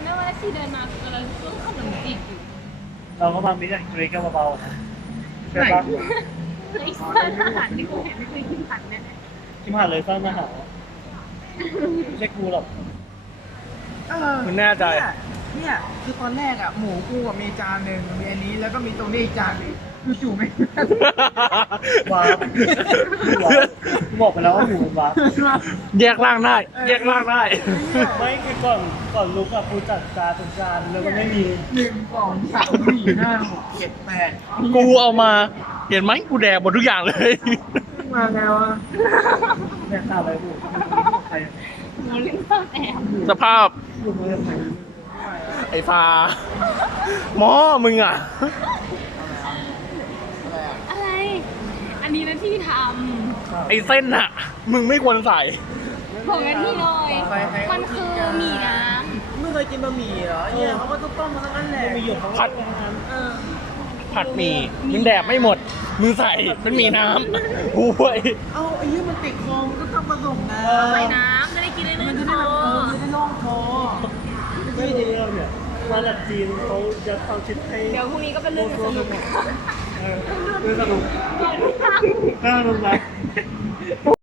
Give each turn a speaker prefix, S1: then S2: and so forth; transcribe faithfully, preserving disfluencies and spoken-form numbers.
S1: ำได้ว่าชีเดินมากำลังช่วงขนมจีบอยู่
S2: เราก็มามิสแอนด์กรีก็เบาๆนะใช่ปะ
S1: เฮ้ยร้านอาหารที่กูเห็นไม่เคยกินผัดแน่
S2: ที่มหาเลยสร้างอาหารไม่ใช่กูหรอก
S3: เออ
S2: คุณแน่ใจ
S3: เนี่ยเนี่ยคือตอนแรกอ่ะหมูกูอะมีจานหนึ่งมีอันนี้แล้วก็มีตรงนี้อีกจานหนึงจู่ๆไม่
S2: ว้าวกูบอกไปแล้วว่าหมูมันว้าว
S4: แยกร่างได้ แยกร่างได้
S2: ไม่คือก่อนก่อนลุกอะกูจัดจานเป็นจานแล้วก็ไม่มี
S3: หนึ่งสองสามสี่ห้าหกเจ็ดแปด
S4: กูเอามา เห็นไหมกูแดกหมดทุกอย่างเลย
S3: มาแล้วอ่ะ
S2: เนี่ยข้าวอะไรกูใคร
S1: ๆหมูลิ้นต้นแอบ
S4: สภาพ
S2: กูมือใคร
S4: ไอ้ฟ้าหมอมึงอ่ะ
S1: อะไร อันนี้นะที่ท
S4: ไอ้เส้นอ่ะ มึงไม่ควรใส่
S1: ำของนาทีเลย มันคือหมี่น้
S3: ไม่เคยกินบะหมี่เหรอเนี่ยเขาก็ต้องต้มมาทั้งนั้นแหละ
S2: มีหยดเขา
S4: ผัด
S3: เออ
S4: ผัดหมี่มึงแดกไม่หมด มึงใส่มันมีน้ำกูเว้ย
S3: เอาไอ้ยี่มันติดคอมันก็ต้องผสมนะ
S1: ำใส่น้ำจะได้กินได้
S3: มั
S1: ลื่
S3: น
S1: น
S3: จะ
S1: ค
S3: ได้
S1: อ
S3: แบบเออมันจะได้โล่งคอ
S2: ไม่รู้เรื่องเนี่ยมาจากจีนเขาจะเอาชิดให้
S1: เดี๋ยวพรุ่งนี้ก็เป็นเรื่องสนุก
S2: เออเรื่องสนุก
S1: ก่อนที่ทำ
S2: น่าสนุกนะ